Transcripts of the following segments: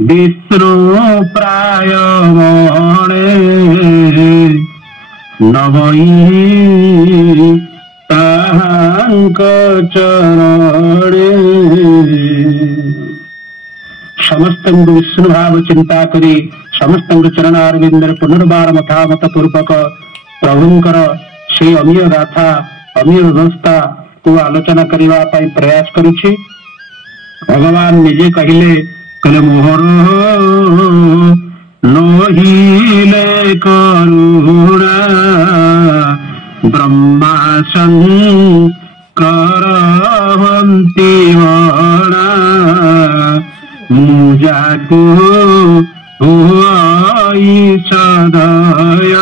विष्णु प्राय मणे नवई ताहांक चरणे समस्त विष्णु भाव चिंता करी समस्त चरणारविंदर पुनर्बार मथामत पूर्वक प्रभुंकर से अमीय गाथा अमीय व्यवस्था को आलोचना करने प्रयास करुछि। भगवान निजे कहले मोहर लोहिले करुणा ब्रह्मा शंकर हंति मणा मुझको हुई सदय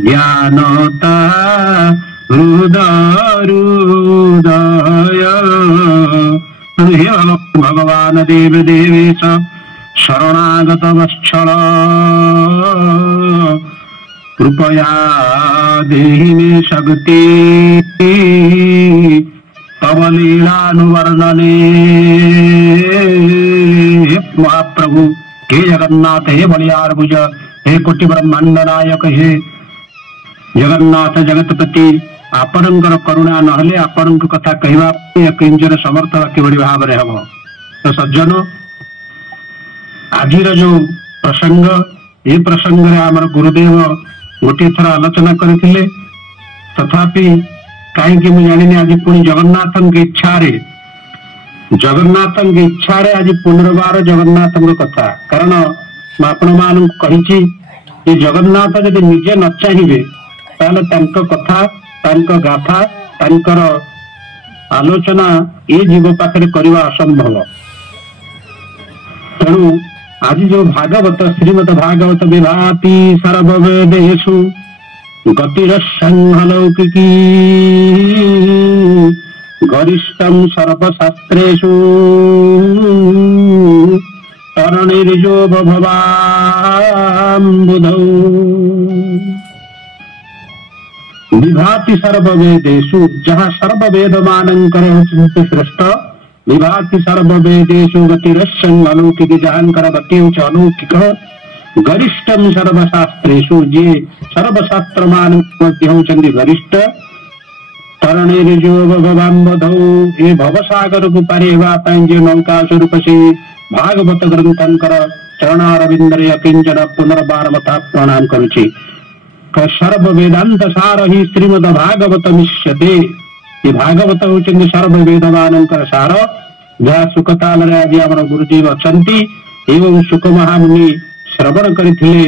ज्ञानता हृदय हे भगवान देव देवेश शरणागत वत्सल कृपया देहि मे शक्ति तव लीलानुवर्णने। महाप्रभु हे जगन्नाथ हे बलियार भुज हे कोटि ब्रह्मांड नायक हे जगन्नाथ जगतपति आपणकर करुणा नहले आपण कथा कहवा किंचन समर्थ किभली भाव रे हम। तो सज्जन आजिर जो प्रसंग ये प्रसंग रे आमर गुरुदेव गोटे थर आलोचना करथिले तथापि कहीं मुझे जानी आज पुणी जगन्नाथ इच्छा रे आज पुनर्बार जगन्नाथ कथा कारण आपण मान कही जगन्नाथ जब निजे न चाहिए ताले तांको कथा तांको गाथा तांकर आलोचना ये जीव पाखे करवा असंभव। तेणु आज जो भागवत श्रीमद भागवत विभाति सर्ववेदेषु गतिरसंहलौकिकी गरिष्ठं सर्वशास्त्रेषु तरणिर्जो भवाम्बुधौ विभाति सर्ववेदेषु जहाँ सर्ववेद मानंकर श्रेष्ठ विभाति सर्ववेदेषु गतिरसंहलौकिक जहांकर गति अलौकिक गरिष्ठम सर्वशास्त्रेषु जे सर्वशास्त्र मान होती गरिष्ठ तरणिर्जो भवाम्बुधौ ये भवसागर को पारेवा जो नौका स्वरूप से भागवत ग्रंथंकर चरणारविंदरे अकिंचन पुनर्बार मथा प्रणाम करुछि। सर्व वेदांत सार ही श्रीमद भागवत मिश्यते ये भागवत होती सर्व वेद मानंकर सार जहाँ सुखताल आज आम गुरुदेव अछंती एवं सुख महामुनि श्रवण करथिले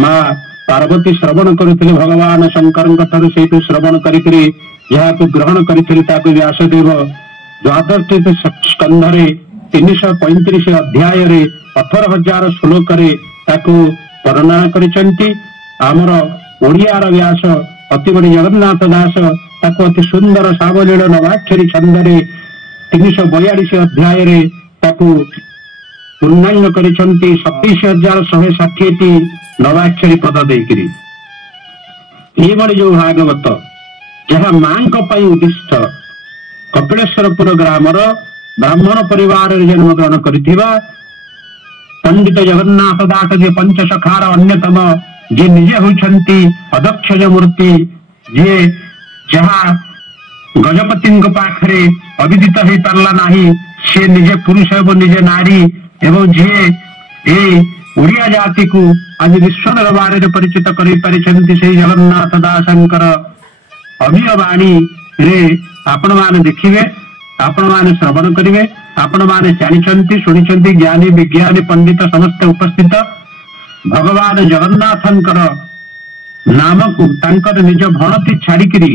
माँ पार्वती श्रवण करथिले भगवान शंकर से श्रवण करी जहाँ ग्रहण करते व्यासदेव द्वादश स्कंधरे 335 अध्याय 18,000 श्लोक वर्णना करिसेंती। आमर ओडियार व्यास अति बड़ी जगन्नाथ दास ताको अति सुंदर सावलील नवाक्षरी छंदरे 342 अध्याय पूर्णांग करिसेंती 27,160 नवाक्षरी पद देकरी। ये बड़ी जो भागवत जहाँ मां उद्दिष्ट कपिलेश्वरपुर ग्रामर ब्राह्मण परिवार जन्म ग्रहण करिथिबा पंडित जगन्नाथ दास जे पंच सखार अन्यतम जे निजे होइछंती अदक्षज मूर्ति जे जहाँ गजपति पाखरे अविदित हो पारला नाही से निजे पुरुष एवं निजे नारी एवं जे ए ओडिया जाति को आज विश्व दरबार परिचित करि परिछंती से जगन्नाथ दासंकर अमीय वाणी रे आपण माने देखिबे आपण माने श्रवण करिवे आपण माने जानिछंती सुनिछंती ज्ञानी विज्ञानी पंडित समस्त उपस्थित भगवान जगन्नाथंकर नाम को तांकर निज भणती छाड़िकी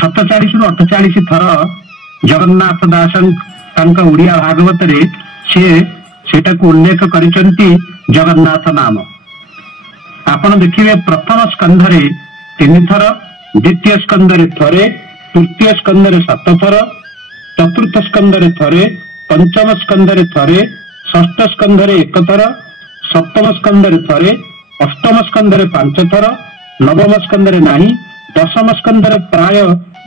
47 रु 48 थर जगन्नाथ दासन तांका उड़िया भागवत रे सेटा को उल्लेख करिसेंती जगन्नाथ नाम। आपण देखिए प्रथम स्कंधरे 3 थर द्वितीय स्कंदरे थरे तृतीय स्कंदरे 7 थर चतुर्थ स्कंदरे थरे पंचम स्कंदरे थरे षष्ठ स्कंदरे 1 थर सप्तम स्कंदरे थरे अष्टम स्कंदरे 5 थर नवम स्कंदरे नाही दशम स्कंदरे प्राय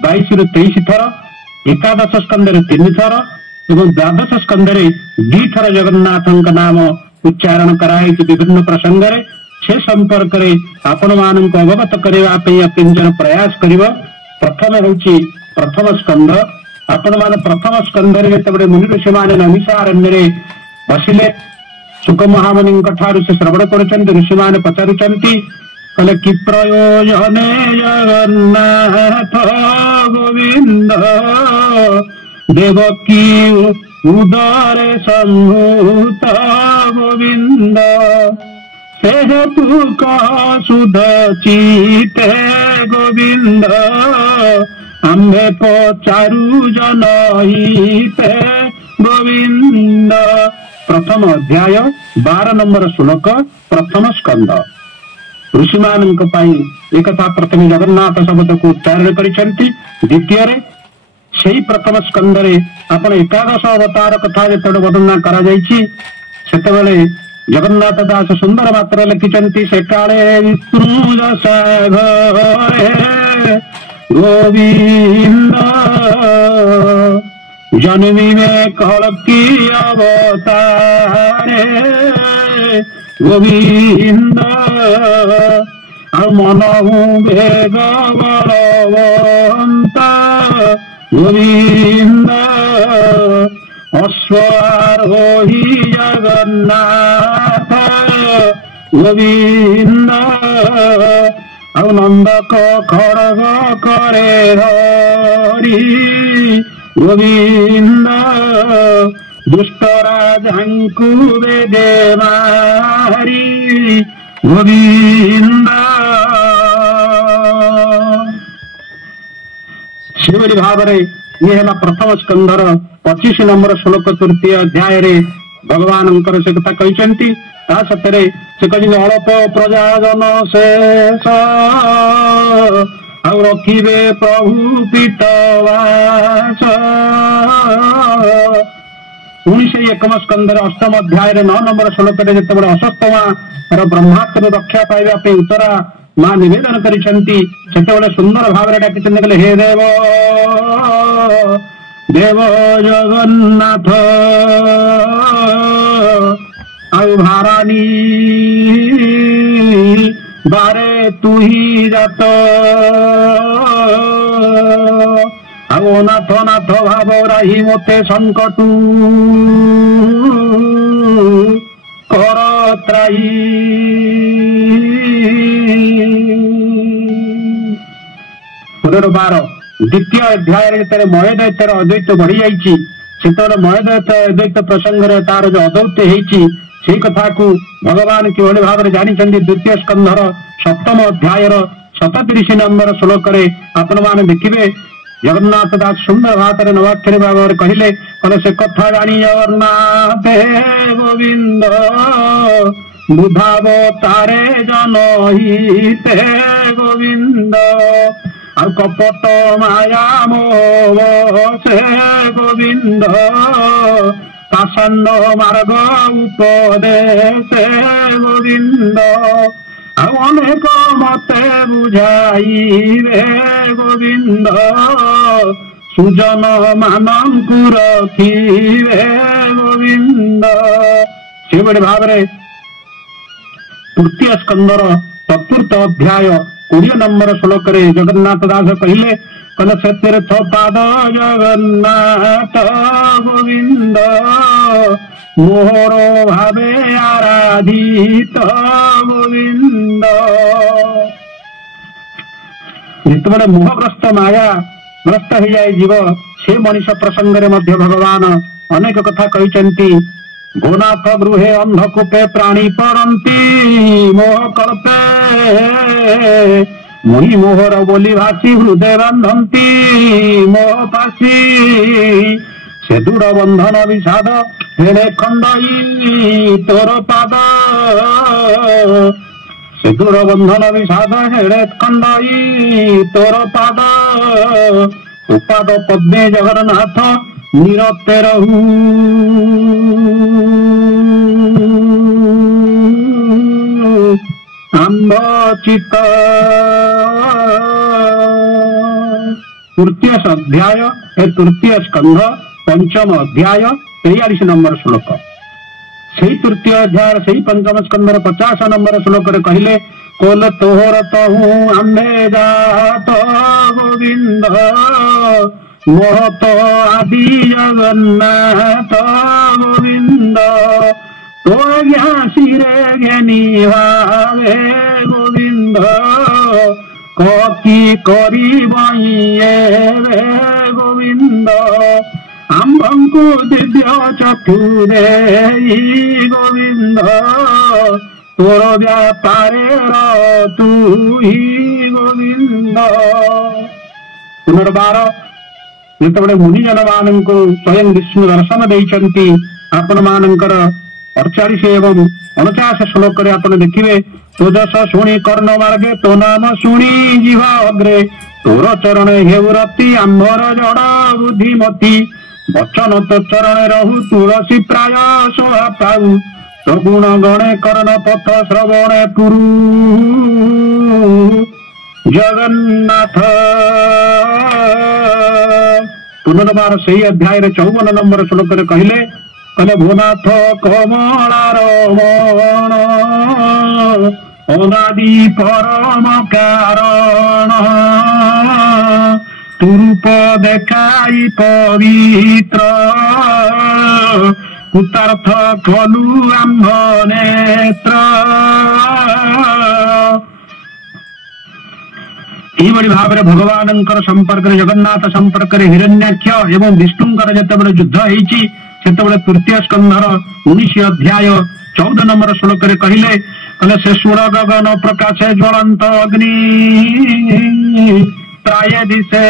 22 रु 23 थर एकादश स्कंदरे 3 थर एवं द्वादश स्कंदरे द्विथर जगन्नाथ नाम उच्चारण कराई विभिन्न प्रसंग से संपर्क आपण मान अवगत करने किंचन प्रयास कर। प्रथम हूँ प्रथम स्कंद। आपण मान प्रथम स्कंदर जो मुनि ऋषि मैंने नमिषारण्य बसिले सुख महामुनि ठार से श्रवण कर ऋषि मैंने पचारुंट कले कि प्रयोजने जगन्नाथ गोविंद देवकी उदरे संभूत गोविंद से तू सुध चीते गोविंद आम्भे पचारु जनहिते गोविंद। प्रथम अध्याय 12 नंबर श्लोक प्रथम स्कंद। ऋषि मान एकथा प्रथम जगन्नाथ शब्द को उच्चारण करिसेंती। द्वितीय से प्रथम स्कंदरे आपण एकादश अवतार कथा जो वर्णना करा सेतेबेले जगन्नाथ दास सुंदर मात्र लिखिंट से काले गोविंद जन्मी में कलकी अवतारे गोविंद मनहु वेग बलवंत गोविंद अश्वारोही जगन्नाथ गोविंद नंदक खड़ग करे हरि गोविंद दुष्टराजांकु वेदे मारी गोविंद। सेभली भाव ये है प्रथम स्कंदर 25 नंबर श्लोक तृतीय अध्याय भगवान से कथा कहते से कहते अल्प प्रजा जन शेष आउ रखिबे प्रभु पीतवास। 19 स्कंदर 8म अध्याय 9 नंबर श्लोक जिते अश्वत्थमा ब्रह्मास्त्र रक्षा पाइबा उत्तरा मां निवेदन करिसेंती सेतेबेले सुंदर भाव डाकिसेंती कहले हे देव देव जगन्नाथ आउ भारानी बारे तू ही जात आउ नाथ नाथ भाव राही मोते संकटू कर त्राही। द्वितीय अध्याय मय दैत्यर अद्वैत बढ़ी जाते मय अद्वैत प्रसंग तार जो अद्वैत से कथा को भगवान किभली भाव में जानी। द्वितीय स्कंधर 7म अध्याय 37 नंबर श्लोक आपण मैंने देखिए जगन्नाथ दास सुंदर भाव नवाक्षरी भाव कहले से कथा जानी जगन्नाथ गोविंद बुधाव तारे जनहिते गोविंद आ कपट माया मोह से गोविंद पाषाण्ड मार्ग उपदेश गोविंद अनेक मते बुझाइबे गोविंद सुजन मानंकु रखिबे गोविंद। से भाव तृतीय स्कंदर 4th अध्याय 20 नंबर श्लोक जगन्नाथ दास कहले से तीर्थ पाद जगन्नाथ गोविंद मोहर भावे आराधित गोविंद। जिते मोहग्रस्त माया ग्रस्त हो जाए जीव से मनुष्य प्रसंग में भगवान अनेक कथा कहते गोनाथ गृहे अंधकूपे प्राणी पड़ती मोह कल्पे मुहि मोहर बोली भाषी हृदय बांधती मोह पासी से दूर बंधन विषाद हेले खंडई तोर पाद से दूर बंधन विषाद हेले खंडई तोर पाद उपाद पद्मे जगन्नाथ निरते रहू आंबचित। तृतीय अध्याय तृतीय स्कंध पंचम अध्याय 43 नंबर श्लोक। से तृतीय अध्याय से पंचम स्कंदर 50 नंबर श्लोक कहले कोल तोहर तहु आम्भे जात गोविंद महत आदि जगन्नाथ गोविंद तो ज्ञासीरे ज्ञानी भावे गोविंद कति करिबे गोविंद आम्भंकु दिव्य चक्षु दे गोविंद तोर व्यापारे तू ही गोविंद। पुनर्बार जिते मुनिजन मान स्वयं विष्णु दर्शन देइछन्ति आपण मानकर 48 एवं 49 श्लोक आप देखिए तो जस शुणी कर्ण मार्गे तो नाम शुणी जीव अग्रे तोर चरण हेउरती आम्भर जड़ा बुद्धिमती वचन तो चरण रहु तुलसी प्राय शोभा पाऊ सगुण गणे कर्ण पथ श्रवणे पुरु जगन्नाथ। पुनर्बार से अध्याय 54 नंबर श्लोक कहले कले भुनाथ कमलार मण अनादि परम कारण तुरूप देखाई पवित्र कुतार्थ खलु आम्भ नेत्र। यही भाव में भगवान संपर्क जगन्नाथ संपर्क हिरण्याक्ष एवं विष्णुंकर जिते युद्ध होती सेतबेले तृतीय स्कंधर 19 अध्याय 14 नंबर श्लोक कहले कले से सुर गगन प्रकाशे ज्वलंत अग्नि प्राय दिशे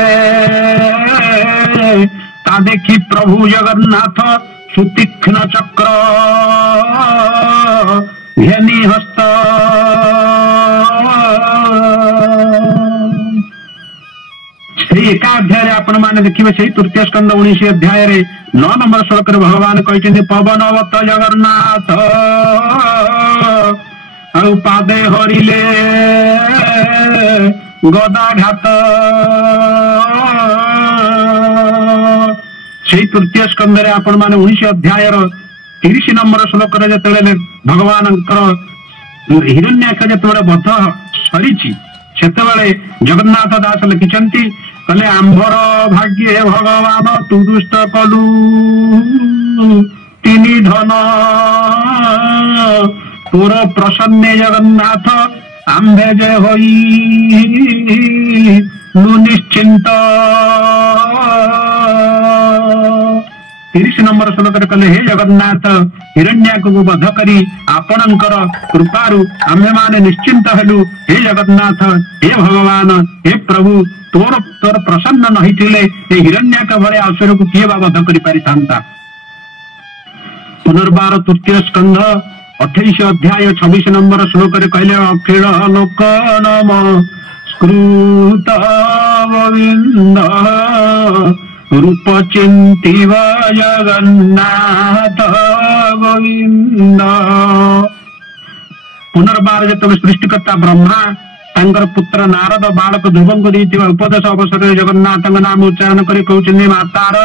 ता देखी प्रभु जगन्नाथ सुतीक्ष्ण चक्र घेनी हस्त एका अध्याय आपण मैंने देखिए से तृतीय स्कंद 19 अध्याय 9 नंबर श्लोक भगवान कहते पवनवत जगन्नाथ पादे हरिले गदाघात से तृतीय स्कंद आपण मैंने 19 अध्याय 30 नंबर श्लोक जिते भगवान हिरण्याक्ष जिते बध सरी सेतबेले जगन्नाथ दास लिखिंट कले आंभर भाग्ये भगवान तू दुष्ट कलु तिनि धन तोर प्रसन्ने जगन्नाथ आंभे जे होई निश्चिंत। 30 नंबर श्लोक कले हे जगन्नाथ हिरण्याक्ष को बध करी आपणकर कृपारु आम्भे माने निश्चिंत हेलु। हे जगन्नाथ हे भगवान हे प्रभु तोर तोर प्रसन्न नहीं थिले हे हिरण्याक्ष भले असुर को किए बध करि पारि थांता। पुनर्बार तृतीय स्कंध 28 अध्याय 26 नंबर श्लोक कहले अखिल लोक नम स्कृत गोविंद रूप चिंतिव जगन्नाथ गोविंद। पुनर्बार जो सृष्टिकर्ता ब्रह्मा तांकर पुत्र नारद बालक ध्रुव को देइथिबा उपदेश अवसर जगन्नाथ नाम उच्चारण करी कहउछन्ति मातार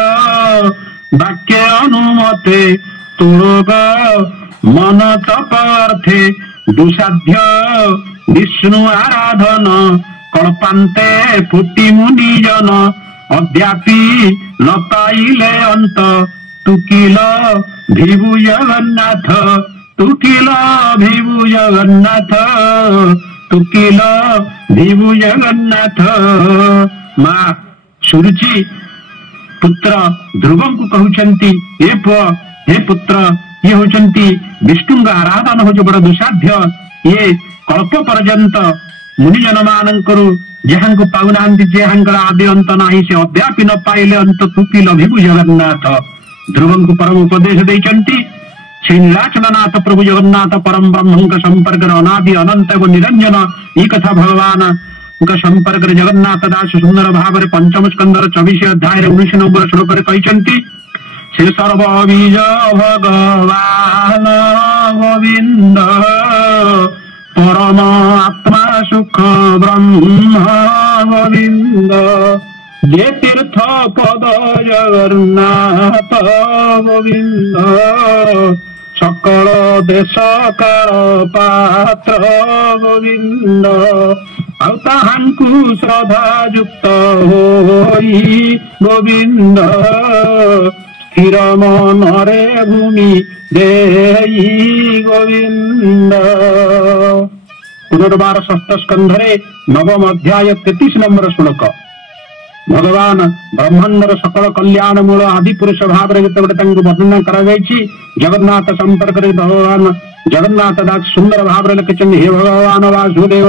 वाक्य अनुमते तोर मन तपर्थे दुसाध्य विष्णु आराधन कल्पान्ते फुटी मुनिजन अद्यापि न पाइले अंत तुकिल भिभु जगन्नाथ तुकिल भिभु जगन्नाथ तुकिल भिभु जगन्नाथ। माँ सुरुचि पुत्र ध्रुव को कहउछन्ति हे पुओ हे पुत्र ये होचन्ति विष्णु आराधन हो बड़ दुसाध्य ये कल्प पर्यंत मुनिजन मानकर जहाँ को पाऊना जेहांकर आदि अंत नाही से अद्यापि न पाइले अंत तुकी लभिबु जगन्नाथ। ध्रुव को परम उपदेश देइछन्ति श्री नीलाचलनाथ प्रभु जगन्नाथ परम ब्रह्म संपर्क अनादि अनंत एवं निरंजन ये कथा भगवान संपर्क जगन्नाथ दास सुंदर भाव में पंचम स्कंदर 24 अध्याय 19 नंबर श्लोक कहते से सर्वबीज भगवान गोविंद परम आत्मा सुख ब्रह्म गोविंद जे तीर्थ पद जगन्नाथ गोविंद सकल देश काल पात्र गोविंद ଆଉ ତାହାଙ୍କୁ ଶ୍ରଦ୍ଧା ଯୁକ୍ତ ହୋଇ ଗୋବିନ୍ଦ ସ୍ଥିର ମନରେ ଭୂମି ଦେଇ ଗୋବିନ୍ଦ। ପୁନର୍ବାର ଷଷ୍ଠ ସ୍କନ୍ଧରେ ନବମ ଅଧ୍ୟାୟ 33 ନମ୍ବର ଶ୍ଲୋକ। ଭଗବାନ ବ୍ରହ୍ମାଣ୍ଡର ସକଳ କଲ୍ୟାଣ ମୂଳ ଆଦି ପୁରୁଷ ଭାବରେ ଯେତେବେଳେ ତାଙ୍କୁ ବର୍ଣ୍ଣନା କରାଯାଇଛି, ଜଗନ୍ନାଥ ସମ୍ପର୍କରେ ଭଗବାନ ଜଗନ୍ନାଥ ଦାସ ସୁନ୍ଦର ଭାବରେ ଲେଖିଛନ୍ତି, ହେ ଭଗବାନ ବାସୁଦେବ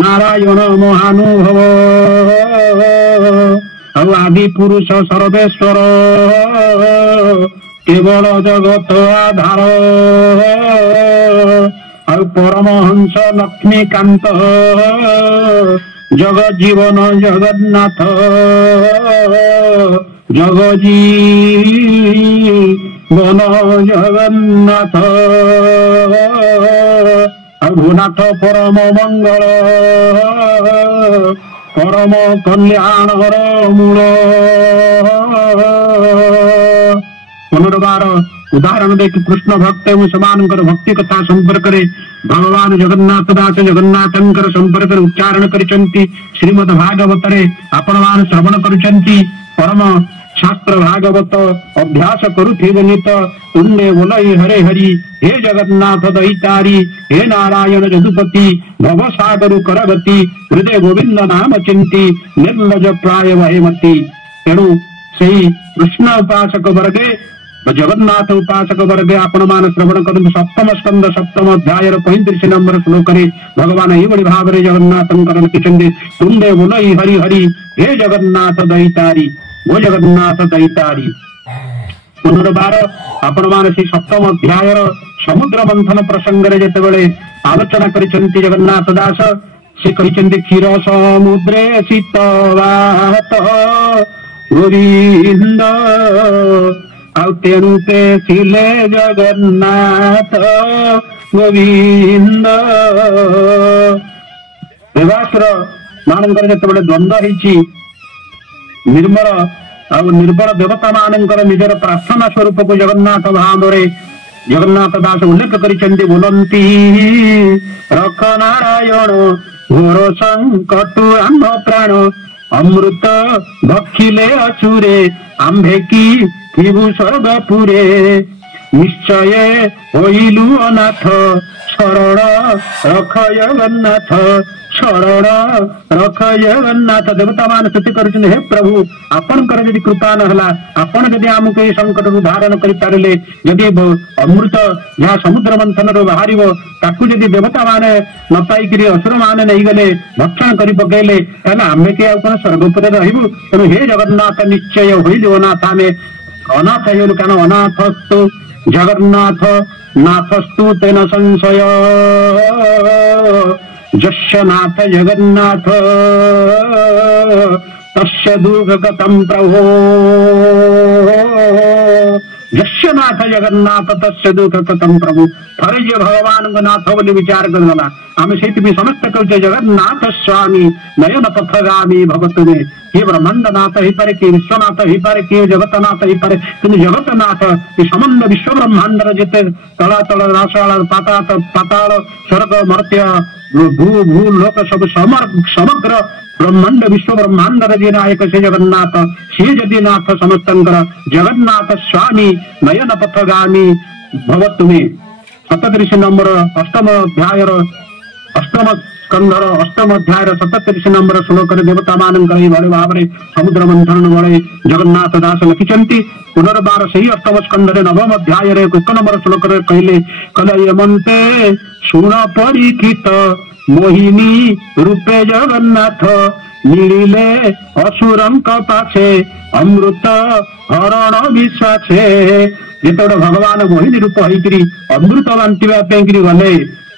ନାରାୟଣ ମହାନୁଭବ ଆଉ ଆଦି ପୁରୁଷ ସର୍ବେଶ୍ୱର କେବଳ ଜଗତ ଆଧାର ଆଉ ପରମହଂସ ଲକ୍ଷ୍ମୀକାନ୍ତ ଜଗଜୀବନ ଜଗନ୍ନାଥ ଜଗଜୀବନ ଜଗନ୍ନାଥ ଆଉ ଭୂନାଥ ପରମ ମଙ୍ଗଳ ପରମ କଲ୍ୟାଣର ମୂଳ। ପୁନର୍ବାର ଉଦାହରଣ ଦେଖି କୃଷ୍ଣ ଭକ୍ତ ଏବଂ ସେମାନଙ୍କର ଭକ୍ତି କଥା ସମ୍ପର୍କରେ ଭଗବାନ ଜଗନ୍ନାଥ ଦାସ ଜଗନ୍ନାଥଙ୍କର ସମ୍ପର୍କରେ ଉଚ୍ଚାରଣ କରିଛନ୍ତି। ଶ୍ରୀମଦ୍ ଭାଗବତରେ ଆପଣମାନେ ଶ୍ରବଣ କରୁଛନ୍ତି। ପରମ ଶାସ୍ତ୍ର ଭାଗବତ ଅଭ୍ୟାସ କରୁଥିବେ ନିତ ତୁଣ୍ଡେ ବୋଲଇ ହରେ ହରି ହେ ଜଗନ୍ନାଥ ଦଇତାରି ହେ ନାରାୟଣ ଯଦୁପତି ଭବସାଗରୁ କରଗତି ହୃଦୟ ଗୋବିନ୍ଦ ନାମ ଚିନ୍ତି ନିର୍ଲଜ ପ୍ରାୟ ବହେମତି। ତେଣୁ ସେହି କୃଷ୍ଣ ଉପାସକ ବର୍ଗେ ଜଗନ୍ନାଥ ଉପାସକ ବର୍ଗେ ଆପଣମାନେ ଶ୍ରବଣ କରନ୍ତୁ। ସପ୍ତମ ସ୍କନ୍ଧ ସପ୍ତମ ଅଧ୍ୟାୟର 35 ନମ୍ବର ଶ୍ଲୋକରେ ଭଗବାନ ଏଇଭଳି ଭାବରେ ଜଗନ୍ନାଥଙ୍କର ଲେଖିଛନ୍ତି, ତୁଣ୍ଡେ ବୋଲଇ ହରି ହରି ହେ ଜଗନ୍ନାଥ ଦଇତାରି ଓ ଜଗନ୍ନାଥ ଦଇତାରି। ପୁନର୍ବାର ଆପଣମାନେ ସେହି ସପ୍ତମ ଅଧ୍ୟାୟର ସମୁଦ୍ର ମନ୍ଥନ ପ୍ରସଙ୍ଗରେ ଯେତେବେଳେ ଆଲୋଚନା କରିଛନ୍ତି ଜଗନ୍ନାଥ ଦାସ, ସେ କହିଛନ୍ତି କ୍ଷୀର ସମୁଦ୍ରେ ଶୀତବାତ ଗୋବିନ୍ଦ ଆଉ ତେଣୁ ଥିଲେ ଜଗନ୍ନାଥ ଗୋବିନ୍ଦ। ଦେବାସୁର ମାନଙ୍କର ଯେତେବେଳେ ଦ୍ୱନ୍ଦ୍ୱ ହେଇଛି, ନିର୍ମଳ ଆଉ ନିର୍ବଳ ଦେବତା ମାନଙ୍କର ନିଜର ପ୍ରାର୍ଥନା ସ୍ୱରୂପକୁ ଜଗନ୍ନାଥ ଭାବରେ ଜଗନ୍ନାଥ ଦାସ ଉଲ୍ଲେଖ କରିଛନ୍ତି, ବୋଲନ୍ତି ରଖ ନାରାୟଣ ଘୋର ସଙ୍କଟୁ ଆମ୍ଭ ପ୍ରାଣ ଅମୃତ ଭକ୍ଷିଲେ ଅଛୁରେ ଆମ୍ଭେ କି ଥିବୁ ସ୍ୱର୍ଗପୁରେ ନିଶ୍ଚୟ ହୋଇଲୁ ଅନାଥ ଶରଣ ରଖ ଜଗନ୍ନାଥ ଶରଣ ରଖ ଜଗନ୍ନାଥ। ଦେବତା ମାନେ ସ୍ତୁତି କରୁଛନ୍ତି, ହେ ପ୍ରଭୁ ଆପଣଙ୍କର ଯଦି କୃପା ନ ହେଲା, ଆପଣ ଯଦି ଆମକୁ ଏହି ସଙ୍କଟରୁ ଧାରଣ କରିପାରିଲେ, ଯଦି ଅମୃତ ଯାହା ସମୁଦ୍ର ମନ୍ଥନରୁ ବାହାରିବ ତାକୁ ଯଦି ଦେବତା ମାନେ ନ ପାଇକିରି ଅସୁର ମାନେ ନେଇଗଲେ ଭକ୍ଷଣ କରି ପକେଇଲେ, ତାହେଲେ ଆମେ କି ଆଉ କଣ ସ୍ୱର୍ଗପୁରେ ରହିବୁ? ତେଣୁ ହେ ଜଗନ୍ନାଥ ନିଶ୍ଚୟ ହୋଇଲୁ ଅନାଥ। ଆମେ ଅନାଥ ହେଇଗଲୁ, କାରଣ ଅନାଥସ୍ତୁ ଜଗନ୍ନାଥ ନାଥସ୍ତୁ ତେନ ସଂଶୟ ଯସ୍ୟ ନାଥ ଜଗନ୍ନାଥ ତସ୍ୟ ଦୁର୍ଗତଂ ପ୍ରଭୋ ଯସ୍ୟ ନାଥ ଜଗନ୍ନାଥ ତସ୍ୟ ଦୁର୍ଗତଂ ପ୍ରଭୁ। ଥରେ ଯିଏ ଭଗବାନଙ୍କ ନାଥ ବୋଲି ବିଚାର କରିଦେଲା, ଆମେ ସେଇଥିପାଇଁ ସମସ୍ତେ କହୁଛେ ଜଗନ୍ନାଥ ସ୍ୱାମୀ ନୟନ ପଥଗାମୀ ଭବତୁମେ। କିଏ ବ୍ରହ୍ମାଣ୍ଡ ନାଥ ହେଇପାରେ, କିଏ ବିଶ୍ୱନାଥ ହେଇପାରେ, କିଏ ଜଗତନାଥ ହେଇପାରେ, କିନ୍ତୁ ଜଗତନାଥ ଏ ସମନ୍ଦ ବିଶ୍ୱ ବ୍ରହ୍ମାଣ୍ଡର ଯେତେ ତଳାତଳ ରାସାଳ ପାତାଳ ସ୍ୱର୍ଗ ମର୍ତ୍ୟ ଭୂ ଲୋକ ସବୁ ସମଗ୍ର ବ୍ରହ୍ମାଣ୍ଡ ବିଶ୍ୱ ବ୍ରହ୍ମାଣ୍ଡର ଯିଏ ନାୟକ ସେ ଜଗନ୍ନାଥ। ସିଏ ଯଦି ନାଥ ସମସ୍ତଙ୍କର, ଜଗନ୍ନାଥ ସ୍ୱାମୀ ନୟନ ପଥଗାମୀ ଭବତୁମେ। 37 ନମ୍ବର ଅଷ୍ଟମ ସ୍କନ୍ଧର ଅଷ୍ଟମ ଅଧ୍ୟାୟର 37 ନମ୍ବର ଶ୍ଲୋକରେ ଦେବତା ମାନଙ୍କର ଏଇଭଳି ଭାବରେ ସମୁଦ୍ର ମନ୍ଥନ ବେଳେ ଜଗନ୍ନାଥ ଦାସ ଲେଖିଛନ୍ତି। ପୁନର୍ବାର ସେହି ଅଷ୍ଟମ ସ୍କନ୍ଧରେ ନବମ ଅଧ୍ୟାୟରେ 1 ନମ୍ବର ଶ୍ଲୋକରେ କହିଲେ, କଲୟମନ୍ତେ ଶୁଣ ପରୀକ୍ଷିତ ମୋହିନୀ ରୂପେ ଜଗନ୍ନାଥ ମିଳିଲେ ଅସୁରଙ୍କ ପାଛେ ଅମୃତ ହରଣ ବିଶ୍ୱାସେ। ଯେତେବେଳେ ଭଗବାନ ମୋହିନୀ ରୂପ ହେଇକିରି ଅମୃତ ବାଣ୍ଟିବା ପାଇଁ ଗଲେ,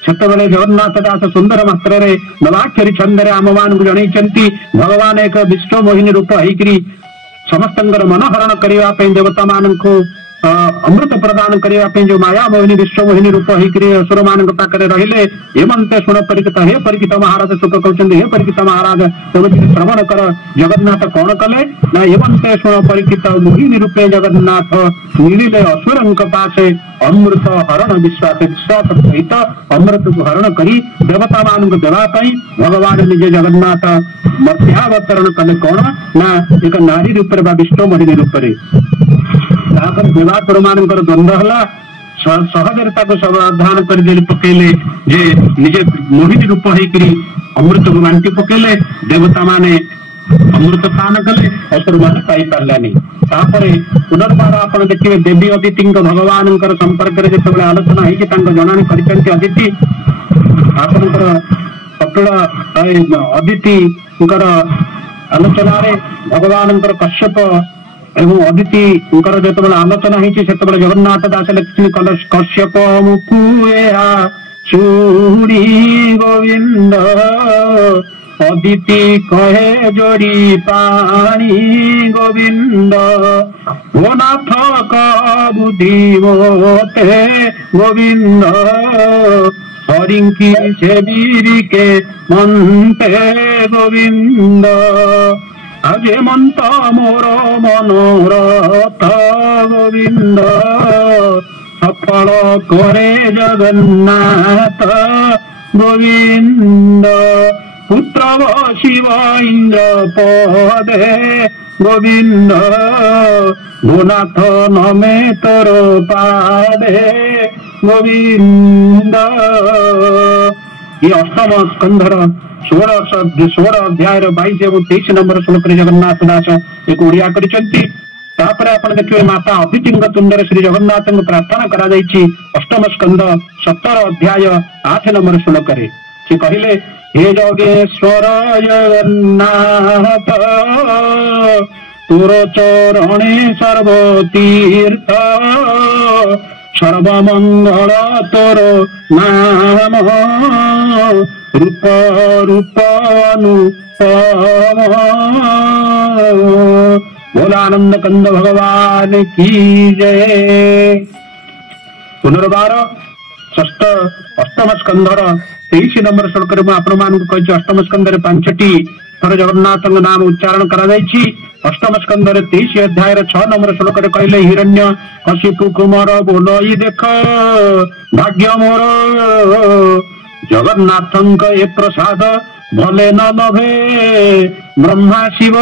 ସେତେବେଳେ ଜଗନ୍ନାଥ ଦାସ ସୁନ୍ଦର ମାତ୍ରରେ ନବାକ୍ଷରୀ ଛନ୍ଦରେ ଆମମାନଙ୍କୁ ଜଣେଇଛନ୍ତି, ଭଗବାନ ଏକ ବିଶ୍ୱ ମୋହିନୀ ରୂପ ହେଇକିରି ସମସ୍ତଙ୍କର ମନହରଣ କରିବା ପାଇଁ ଦେବତା ମାନଙ୍କୁ अमृत प्रदान करने जो माया मोहिनी विश्व मोहिनी रूप होकर असुर मान पाखे रहिले एमंते शुण परिचित हे परिचित महाराज सुख कहते हे परिचित महाराज तुम श्रवण कर जगन्नाथ कौन कले ना एमंते शुण परिचित मोहिनी रूपे जगन्नाथ मिले असुर पासे अमृत हरण विश्वास विश्वास सहित अमृत को हरण करी देवता मान देवाई भगवान निजे जगन्नाथ मत्स्यावतरण कले कौन ना एक नारी रूप विश्व मोहिनी रूप देवासुर मान द्वंद्व है सहजरे समाधान कर पकेले जे निजे मोहिनी रूप होकर अमृत को बांटी पकेले देवता माने अमृत पान कले असुर मान पाई पारानी पुनर्बार आप देखिए देवी अदिति भगवान संपर्क में जो आलोचना होती जनानी कर अदिति आपणकर कपिल अदिति आलोचन भगवान कश्यप एवं अदिति जो आलोचना होती जगन्नाथ दास लिखि कश्यप मुकुया चूड़ी गोविंद अदिति कहे जोड़ी पानी गोविंद ओ नाथ बुद्धि मोते गोविंद हरिंकी से वीर के मंते गोविंद अजे मंत मोर मनोरथ गोविंद सफल करे जगन्नाथ गोविंद पुत्र शिव इंद्र पदे गोविंद गुनाथ नमे तोर पादे गोविंद। ये अष्टम स्कंधर 16 अध्याय 22 और 23 नंबर श्लोक जगन्नाथ दास एक ओडिया कर देखिए माता अदिति तुंडर श्री जगन्नाथ प्रार्थना करा अष्टम स्कंध 17 अध्याय 8 नंबर श्लोक से कहले हे योगेश्वर जगन्नाथ तुर चरणे सर्वतीर्थ सर्वमंगल तोर नाम रूप रूप अनुपम बोलानंद कंद भगवान की जय। पुनर्बार षष्ठ अष्टम स्कंधर 23 नंबर श्लोक कही अष्टम स्कंधर 5टी थर जगन्नाथ नाम उच्चारण कर अष्टम स्कंधर 23 अध्याय 6 नंबर श्लोक कहले हिरण्य कशिपु कुमार बोलई देख भाग्य मोर जगन्नाथ ए प्रसाद भले न लभे ब्रह्मा शिव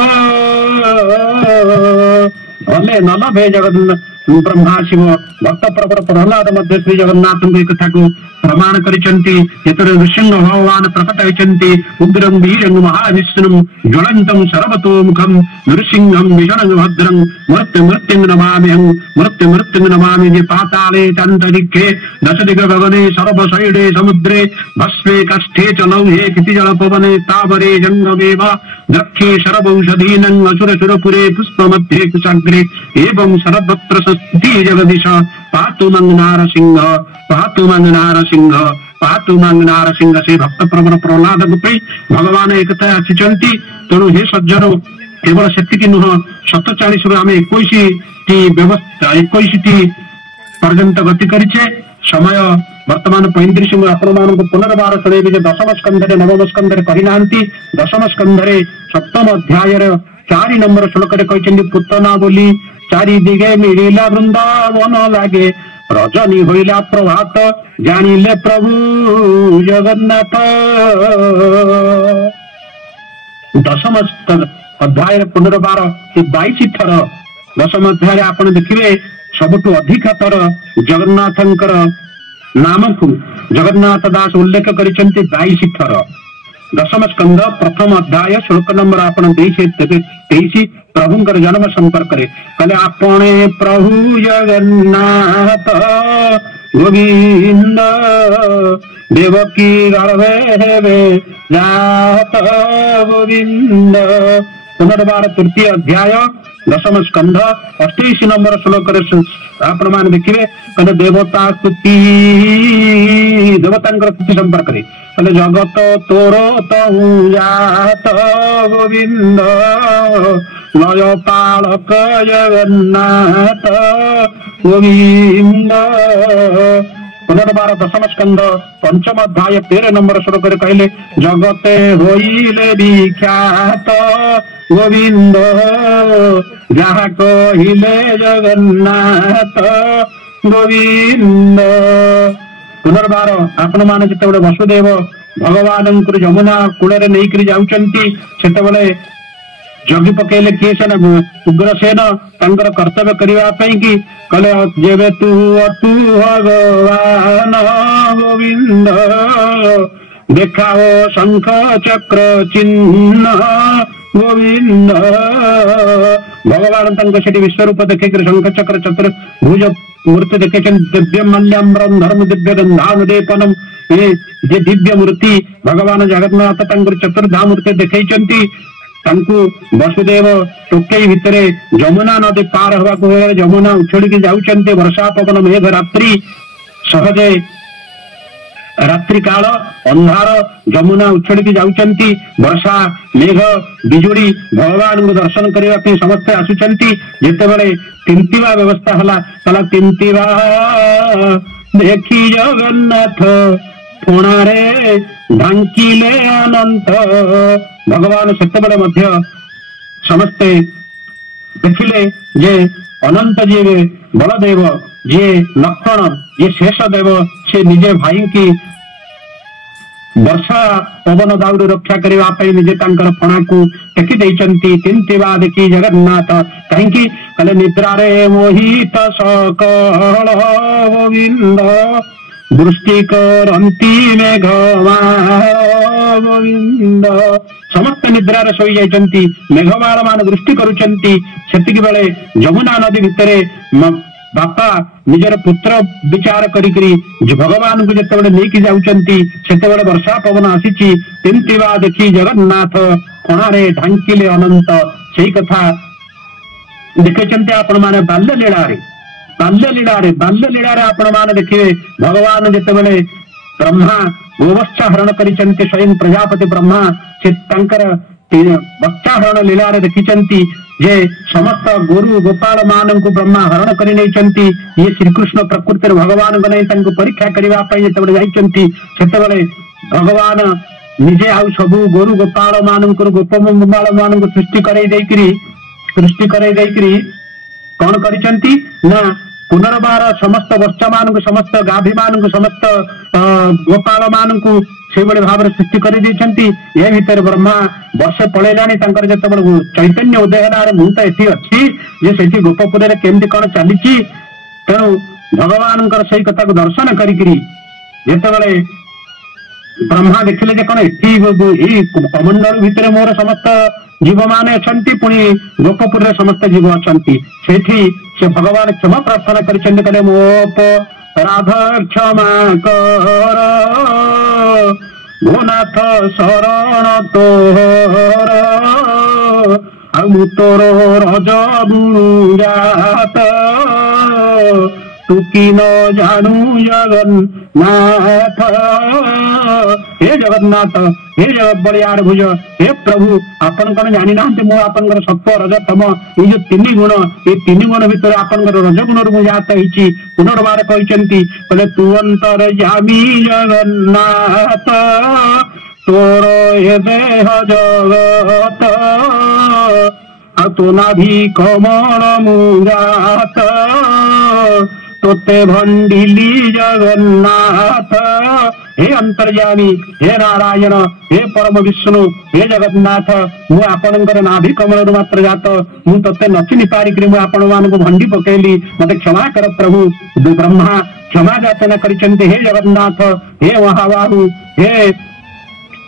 भले न लभे जगन्नाथ ब्रह्मा शिव भक्त प्रवर प्रहलाद मध्य श्री जगन्नाथ एक कथा को प्रमाण करिसंती नृसिंह भगवान प्रकट होइसंती उग्रं वीरं महाविष्णुं ज्वलन्तं सर्वतोमुखं नृसिंहं विषणं भद्रं मृत्युं नमाम्यहं मृत्युं नमामि जे पाताले चान्तरिक्षे दशदिग गगने सर्वशैले समुद्रे भस्मे काष्ठे च लौहे क्षितिजल पवने तावरे जंगमे वा दक्षे सर्वौषधीनां असुरसुरपुरे पुष्पमध्ये कुशाग्रे एवं सर्वत्र संस्थितिः जगदीश पातु मं नारसिंह पातु मं नारसिंह पातु मं नारसिंह से भक्त प्रवर प्रहलाद गोपी भगवान एक आसी तेणु हे सज्जन केवल से नुह 47 रु आम 21 व्यवस्था 21 पर्यंत गति करिछे समय वर्तमान 35 आपण पुनर्बार शुणेबी दशम स्कंधरे नवम स्कंधरे कही ना दशम स्कंधरे 7म अध्याय 4 नंबर श्लोक कहते पुतना बोली चारि दिगे मिलिला वृंदावन लागे रजनी होइला प्रभात जानिले प्रभु जगन्नाथ। दशम अध्याय पुनर्बार 22 थर दशम अध्याय आप देखिए सबुठु अधिक थर जगन्नाथंकर नाम को जगन्नाथ दास उल्लेख करिसेंती 22 थर। दशम स्कंध प्रथम अध्याय श्लोक नंबर आप 23 प्रभुंकर जन्म संपर्क कहले आपणे प्रभु जगन्नाथ गोविंद देवकी गर्भे हेबे जात गोविंद। पुनर्बार 3य अध्याय दशम स्कंध 28 नंबर श्लोक आप देखिए कहले देवता स्तुति देवता स्तुति संपर्क कहले जगत तोर तहु जात गोविंद लय पालक जगन्नाथ गोविंद। पुनर्बार दशम स्कंद पंचम अध्याय 13 नंबर श्लोक कहले जगते होइले विख्यात गोविंद जहा कहिले जगन्नाथ गोविंद। पुनर्बार आपण मान जिते वसुदेव भगवान जमुना कूल नहीं जाऊँगी से जगी पकेले किए सेना उग्रसेन तांकर कर्तव्य करने की कले जेबे तू अतु भगवान गोविंद देखाओ शंख चक्र चिन्ह गोविंद। भगवान से विश्वरूप देखे शंख चक्र चतुर भुज मूर्ति देखे दिव्य मल्याम्बरम धर्म दिव्य गंधान देपनम ये दिव्य मूर्ति भगवान जगन्नाथ चतुर्धा मूर्ति देखते वसुदेव टोकई भितर जमुना नदी पार हवा को जमुना उछड़ी जाऊँच वर्षा पवन मेघ रात्रि सहजे रात्रि काल अंधार जमुना उछड़ी जाऊँच वर्षा मेघ बिजुड़ी भगवान को दर्शन करने समस्ते आसुंच जिते तिंतिवा व्यवस्था है तिंतिवा देखी जगन्नाथ फोणारे ढांकिले अनंत। भगवान से समस्ते देखिले जे अनंत जी बलदेव जी लक्ष्मण ये शेषदेव से निजे भाई की वर्षा पवन दाउर रक्षा करने निजे फणा को टेकी देती तिंतिवा देखी जगन्नाथ कहीं कले निद्रारे मोहित सकल गोविंद दृष्टि करती मेघ गोविंद। समस्त निद्रार शोई जाती मेघमाल मान दृष्टि करुँच बेले जमुना नदी भितर बापा निजर पुत्र विचार करी भगवान को जिते नहीं जाते वर्षा पवन आसी तिंतिवा देखी जगन्नाथ कोणारे ढांकिले अनंत से कथा देखते आपण मैंने बाल्य लीला आपण मैंने देखिए भगवान जिते ब्रह्मा गोवत्सा हरण कर स्वयं प्रजापति ब्रह्मा से बच्चा हरण लीला देखी जे समस्त गोरु गोपाल मान को ब्रह्मा हरण कर ये श्रीकृष्ण प्रकृति भगवान को नहीं परीक्षा करने से भगवान निजे आउ सबू गोरु गोपाल मान गोपाल मान सृष्टि कर कौन करिसंती ना पुनर्बार समस्त बच्चा मान समस्त गाभी मान समस्त गोपाल मान को से भाव सृष्टि कर ये भितर ब्रह्मा वर्षे पलैलानी जो चैतन्य उदय है मुझे ये अच्छी जे से गोपपुर केमती कौन चली तेणु भगवान से कथा को दर्शन करी जिते ब्रह्मा देखिले जे कौन ये कमंडल भितर मोर समस्त जीव माने अच्छी पुणी गोपपुर समस्त जीव अच्छा से भगवान क्षमा प्रार्थना करें मोप राधा क्षमा कर भोनाथ शरण तोर तोर रज गुरुजात तू की न जानू जगन्नाथ। हे जगन्नाथ हे जगत बलियार भुज हे प्रभु आपन कौन जानी ना मु आपन सत्व रज तम ये जो तीन गुण भितर आपन रजगुण रु जात होती पुनर्बार कहते तू अंतर जामी जगन्नाथ तोर हे देह जगत आ तो नाभि कमल मुरात तोते भंडिली जगन्नाथ। हे अंतर्यामी हे नारायण हे परम विष्णु हे जगन्नाथ मु आपणकर नाभि कमल मात्र जात मु तोते नचिनी पारिक आपण मान भंडी पकेली मत क्षमा कर प्रभु। ब्रह्मा क्षमा याचना करिसेंते हे जगन्नाथ हे महाबाहु हे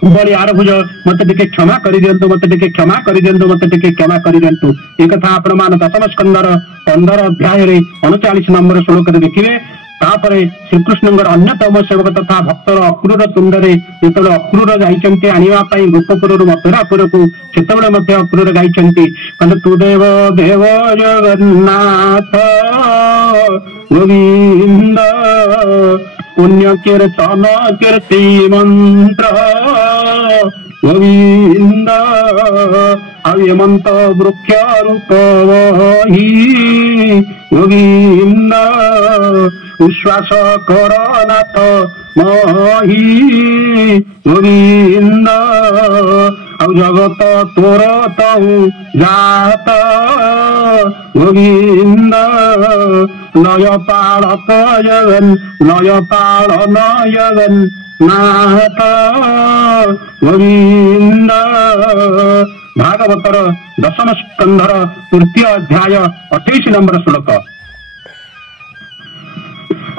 बलियार भुज मत टिके क्षमा कर दियंतु मत टिके क्षमा कर दियंतु मत टिके क्षमा कर दियंतु। एक कथा आपण मान दशम स्कंदर 15 अध्याय 39 नंबर श्लोक देखिए। तापर श्रीकृष्ण अन्यतम सेवक तथा भक्तर अक्रूर तुंडे जो अक्रूर जाइंट आने गोपपुर मथुरापुर को से अक्रूर गाइंट तू देव देव जगन्नाथ गोविंद पुण्य कीर्तन कीर्ति मंत्र गोविंद हेमंत वृक्ष रूप वही गोविंद उश्वास कर नाथ मही गोविंद जगत तोर तहु जात गोविंद लय पालक जगन लय पालन जगन नाथ गोविंद। भागवतर दशम स्कंधर तृतीय अध्याय 28 नंबर श्लोक।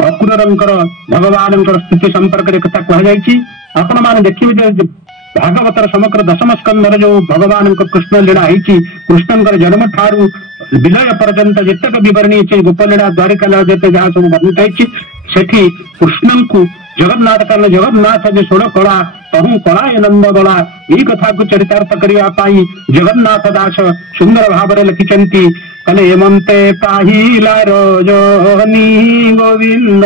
अक्रूरंकर भगवानंकर स्थिति संपर्क रे कथा कह जायछि। आपण माने देखिबे जे भागवतर समग्र दशम स्कंधर जो भगवान कृष्ण लीला है कृष्णंकर जन्म ठारू विलय पर्यंत जितक विवरणी है गोपलीला द्वारिका लीला जिते जहाँ सब वर्णित सेठी कृष्ण को जगन्नाथ कारण जगन्नाथ जो षोड़ कला तहु कला नंद गला यही कथा को चरितार्थ करने जगन्नाथ दास सुंदर भाव लिखिंट कले हेमंते पाहिला रजनी गोविंद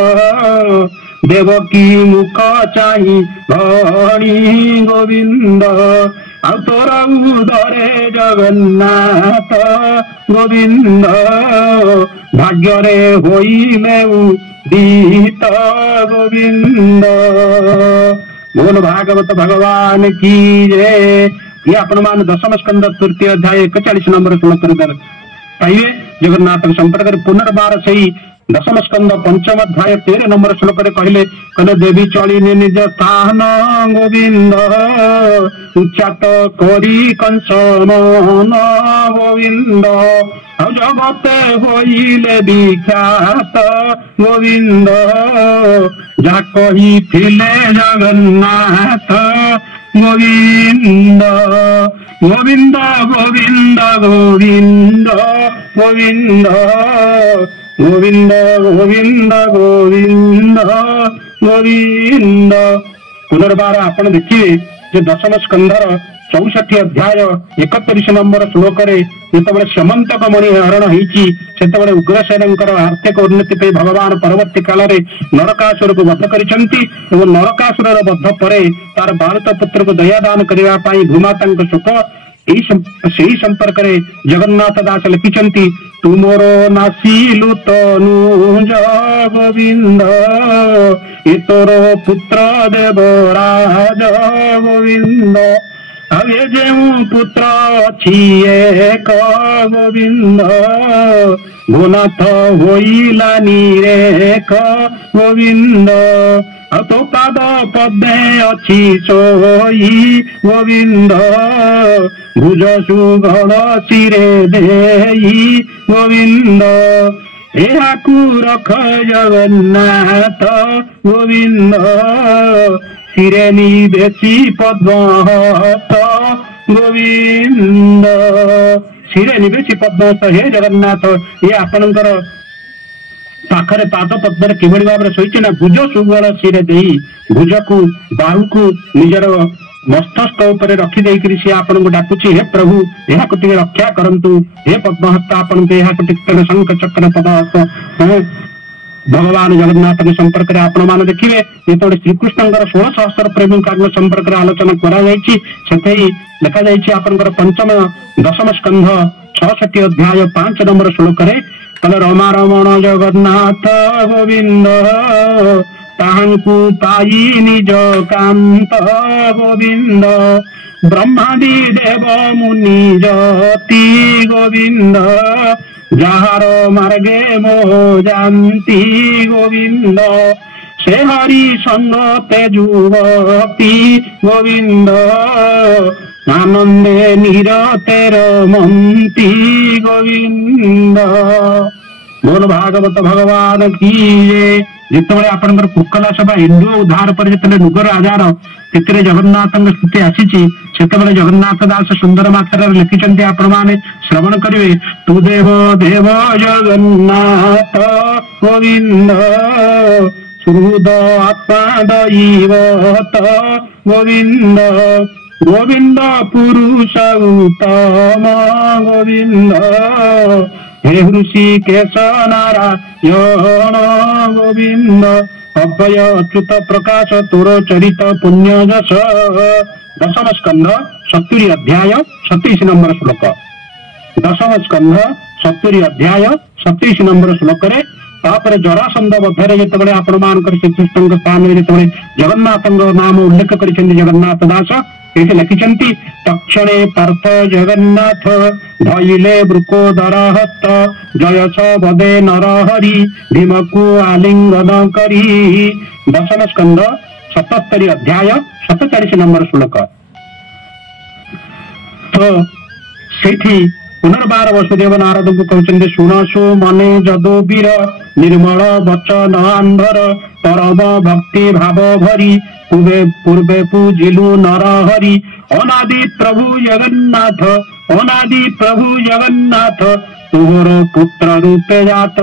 देवकी मुख चाही भणी गोविंद आ तोर उदरे जगन्नाथ गोविंद भाग्य रे होइले दीत गोविंद। बोल भागवत भगवान की जय। ये आपण मान दशम स्कंद तृतीय अध्याय 41 नंबर श्लोक पाइबे। जगन्नाथ संपर्क पुनर्बार से दशम स्कंद पंचम अध्याय 13 नंबर श्लोक कहले कहले देवी चलिने निज स्थान गोविंद उच्चात करी कंस मन गोविंद जगते होइले विख्यात गोविंद जा कही थिले जगन्नाथ गोविंद गोविंद गोविंद गोविंद गोविंद गोविंद गोविंद गोविंद गोविंद। पुनर्बार आपण देखिए जे दशम स्कंधर 64 अध्याय 31 नंबर श्लोक जिते समंतक मणि हरण होते उग्रसेन आर्थिक उन्नति पे भगवान परवर्ती काल नरकासुर को वध कर नरकासुर वध पर तार बालक पुत्र को दयादान करने भूमाता सुख यही संपर्क रे जगन्नाथ दास लिखिंट तुमरो नासिलु तनुज गोविंद ए तोर पुत्र देवराज गोविंद हवे जे पुत्र अछि एक गोविंद भूनाथ होइला निरेख गोविंद तो पाद पद्मे अच्छी सोई गोविंद भुज सुगण चिरे देई गोविंद एहाकु रख जगन्नाथ गोविंद सिरे निवेशी पद्महस्त गोविंद सिरे निवेशी पद्महस्त हे जगन्नाथ ये आपणकर पाखरे पाद पद्म किभली भाव में शोची ना भुज सुगल सिरे दे भुज को बाहु को निजर मस्तक उपर रखिदे सी आपन को डाकुची हे प्रभु यह रक्षा करंतु हे पद्महस्त आपन को शंख चक्र पदहस्त भगवान जगन्नाथ के संपर्क में आपण मान देखिए जो श्रीकृष्ण 16 सहस्र प्रेमी संपर्क आलोचना कर लिखा जापर पंचम दशम स्कंध 66 अध्याय 5 नंबर श्लोक कल रमा रमण जगन्नाथ गोविंद ताहंकु पाई निज कांत गोविंद ब्रह्मादि देव मुनि जति गोविंद जहार मार्गे मोह जानती गोविंद से हरि संग तेजुवती गोविंद आनंदे निरतेर मंती गोविंद। बोल भागवत भगवान की जिते आपंकर कुकला सभा इंदु उद्धार पर जिते नुगर आजार से जगन्नाथ स्थिति आसी से जगन्नाथ दास सुंदर मात्रा लिखिं आपण मैंने श्रवण करेंगे तु देव देव जगन्नाथ गोविंद सुहृद आत्मा दैवत गोविंद गोविंद पुरुष उत्तम गोविंद हे ऋषि केश नारायण गोविंद अभय अच्युत प्रकाश तोर चरित पुण्य जस दशम स्कंध 70 अध्याय 37 नंबर श्लोक। दशम स्कंध 70 अध्याय 37 नंबर श्लोक रे तापर जरासंध मध्य जिते आपण मान श्रीकृष्ण स्थान में जिते जगन्नाथ नाम उल्लेख कर जगन्नाथ दास ये लिखिं तक्षणे पार्थ जगन्नाथ धइले वृकोदर हस्त जयस बदे नरहरि भीमकु आलिंगन करी। दशम स्कंध 77 अध्याय 47 नंबर श्लोक। तो सेठी पुनर्बार वसुदेव नारद को कहते शुणसु मने जदो वीर निर्मल वचन आंधर परम भक्ति भाव भरी पूर्वे पूजिलु नरहरि अनादि प्रभु जगन्नाथ अनादि प्रभु जगन्नाथ तोहर पुत्र रूपे जात।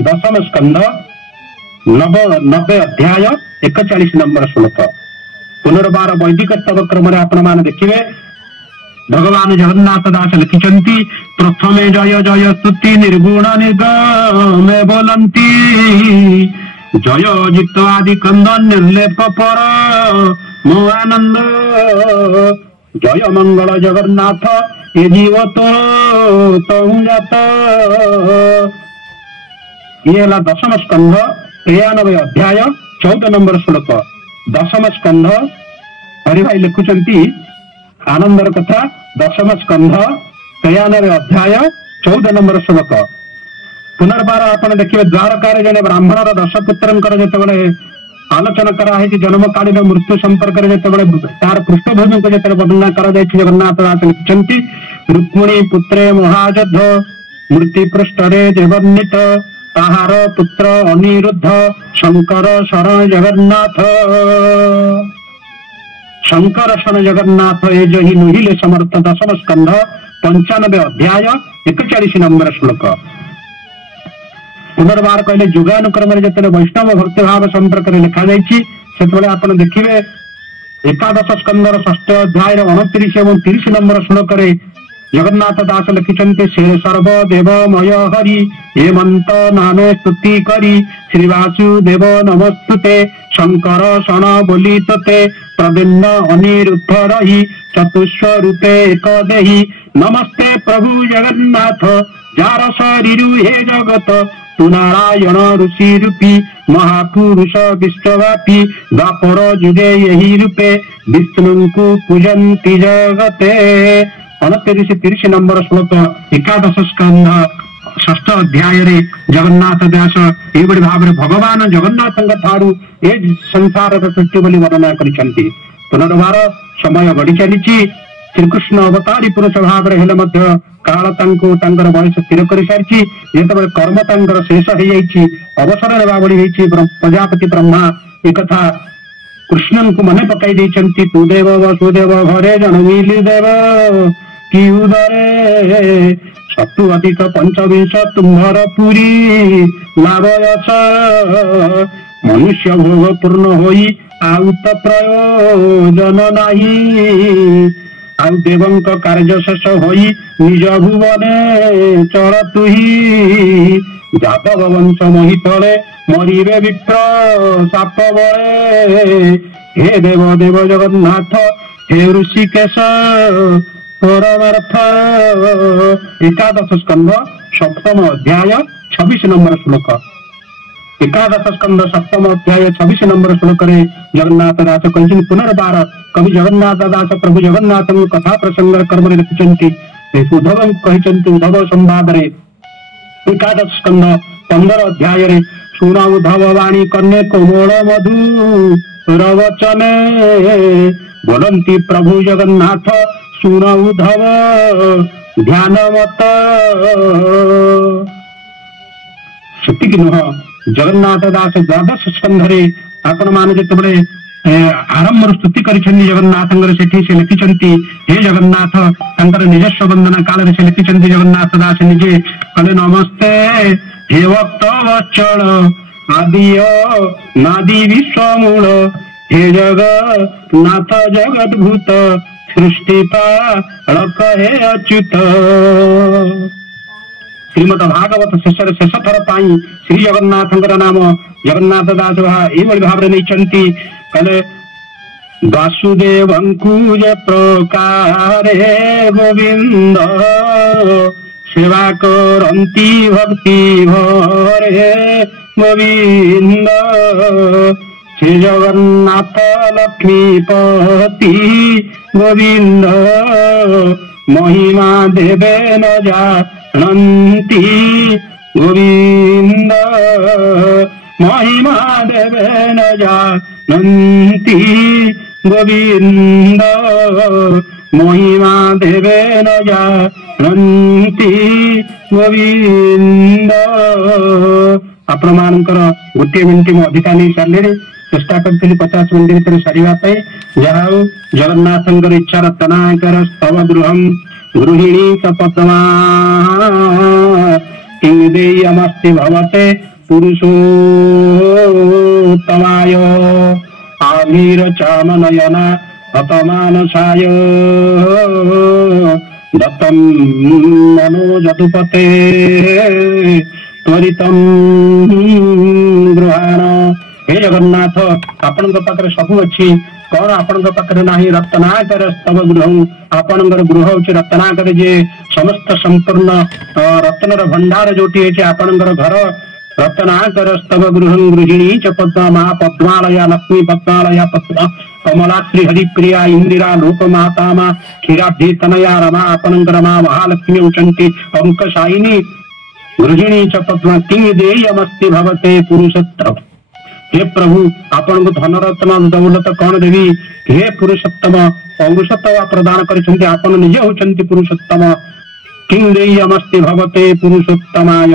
दशम स्कंध 90 अध्याय 41 नंबर श्लोक। पुनर्बार वैदिक स्तव क्रम आपण मान देखिए भगवान जगन्नाथ दास लिखिं प्रथमे जय जय स्तुति निर्गुण निर्गम बोलंती जय जित आदि कंदन निर्लेप पर मो आनंद जय मंगल जगन्नाथ ये जीव तो जात। ये दशम स्कंध 93 अध्याय 14 नंबर श्लोक। दशम स्कंध हरिभाई लिखुंट आनंदर कथा दशम स्कंध 93 अध्याय 14 नंबर श्लोक। पुनर्बार आपण देखिए द्वारकार जने ब्राह्मणर दशपुत्र जिते आलोचना कराई जन्म कालीन मृत्यु संपर्क में तार पृष्ठभूमि को जिते वर्णना कर जगन्नाथ दास लिखिं रुक्मिणी पुत्रे महाजध मृत्यु पृष्ठरे देवर्णित ताहार पुत्र अनिरुद्ध शंकर शरण जगन्नाथ शंकर शरण जगन्नाथ ये जो ही नुहिले समर्थ। दशम स्कंध 95 अध्याय 41 नंबर श्लोक। पुनर्बार कहले जुगानुक्रम जिते वैष्णव भक्ति भाव संपर्क में लिखा जाए आप देखिए एकादश स्कंदर 6 अध्याय 29 और 30 नंबर श्लोक जगन्नाथ दास लिखिं से सर्व देवमय हरि हेमंत नामे स्तुति करी श्री वासुदेव नमस्तुते शंकर शण बोली तोते प्रदिन्न अनिरुद्ध रही चतुस्वरूपे एक देही नमस्ते प्रभु जगन्नाथ जार शरीरु हे जगत तु नारायण ऋषि रूपी महापुरुष विश्वव्यापी द्वापर जुगे यही रूपे विष्णु को पूजन्ति जगते। 29-30 नंबर श्लोक एकादश स्कंध 6 अध्याय रे जगन्नाथ दास ये भाव में भगवान जगन्नाथ ठारू ए संसार सृष्टि बोली वर्णना करिसेंती। पुनर्बार समय बढ़ी चली श्रीकृष्ण अवतारी पुरुष भाव में काल बयस स्थिर कर सारी जिते कर्म तर शेष हो जाइए अवसर नेवा बड़ी प्रजापति ब्रह्मा एक कथा कृष्ण को मन पकई तू देव वसुदेव घरे जन मिली देव कि उदरे सतु अधिक 25 तुम्हार पुरी लाभयस मनुष्य भोग पूर्ण होई आउ तो प्रयोजन नाही आउ देवंक कार्य शेष होई निज भुवने चल तुही जादव वंश मही तले मरीबे विप्र साप बळे हे देव देव जगन्नाथ हे ऋषिकेश परमार्थ। एकादश स्कंध 7 अध्याय 26 नंबर श्लोक। एकादश स्कंध 7 अध्याय 26 नंबर श्लोक जगन्नाथ दास कहते पुनर्बार कवि जगन्नाथ दास प्रभु जगन्नाथ कथा प्रसंग कर्म लिखिं उद्धव कहते उद्धव संवाद एकादश स्कंध 15 अध्याय सुन उद्धव वाणी कन्या कोमल मधु रवचने बोलंती प्रभु जगन्नाथ सुन उद्धव ध्यान मत। सती नुह जगन्नाथ दास द्वादश स्कंधरे आपण मान जिते आरंभ स्तुति कर जगन्नाथ से लिखिं हे जगन्नाथ निजस्व वंदना काल से लिखिं जगन्नाथ दास निजे कले नमस्ते हे भक्त वत्सल आदिय नादि विश्वमूल हे जगन्नाथ जगद्भूत सृष्टिपालक हे अच्युत। श्रीमद भागवत शेषर शेष थर पाई श्री जगन्नाथ नाम जगन्नाथ दास ये भाव में नहीं कहले वासुदेवंकु जे प्रकारे गोविंद सेवा करन्ति भक्ति भरे गोविंद श्री जगन्नाथ लक्ष्मीपति गोविंद महिमा देवे न जानन्ति गोविंद महिमा देवे न जानन्ति गोविंद महिमा देवे न जानन्ति गोविंद। आपण मानकर गोटे मिनिट मु अधिका नहीं सारे चेष्टा करी 50 मिनिट भीतर सारे जहा जगन्नाथ इच्छा रत्नाकर स्तव गृहम गृहिणी च पद्मा किंदेयमस्ति भवते पुरुषोत्तमाय आमीर चामनयना हतमानसाय दत्तम मनोजतुपते त्वरितम गृहाण। हे जगन्नाथ आपण पाखे सबू अच्छी कौन आपण पाखे नाही रत्नाकर स्तव गृह आपण गृह हूँ रत्नाकर जे समस्त संपूर्ण रत्नर भंडार जोटी है आपण घर रत्नाकर स्तव गृह गृहिणी च पद्मा महापद्मालया लक्ष्मी पद्मालया पद्मा कमला श्री हरिप्रिया इंदिरा लोकमाता मा क्षीराब्धि तनया रमा आपण मा महालक्ष्मी उचंती अंकशायिनी गृहिणी च पद्मा किंदेयमस्ति भवते पुरुषोत्तम। हे प्रभु आपण को धन रत्न दौलत कौन देवी हे पुरुषोत्तम पौरुषत्व प्रदान करछन्ति आपण निजे होछन्ति पुरुषोत्तम किंदेयमस्ति भवते पुरुषोत्तमाय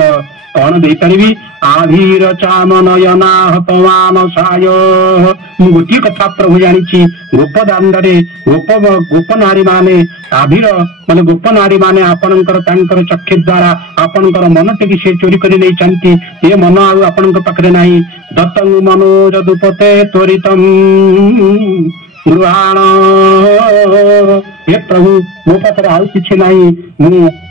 कौन दे पारिबी आधीर चामनयना हतमानसाय। गोटे कथा प्रभु जानी गोप दांडे गोप नारी माने आभीर माने गोप नारी माने आपणकर चक्षु द्वारा आपणकर मन टी से चोरी कर ये मन आपण पाखे ना दत्तंग मनोजदुपते त्वरितम गृहाण। हे प्रभु मो पाखे आउ कि ना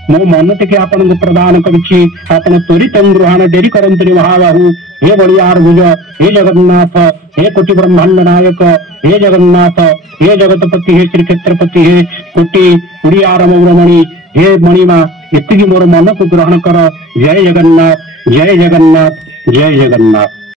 मो मन टी आपन प्रदान करी त्वरित गृहाण डेरी करते महाबाहु। हे बलियार भुज हे जगन्नाथ हे कोटि ब्रह्मांड नायक हे जगन्नाथ हे जगतपति हे श्री क्षेत्रपति हे कोटि उड़ियार मौरमणि हे मणिमा एति मोर मन को ग्रहण कर। जय जगन्नाथ जय जगन्नाथ जय जगन्नाथ।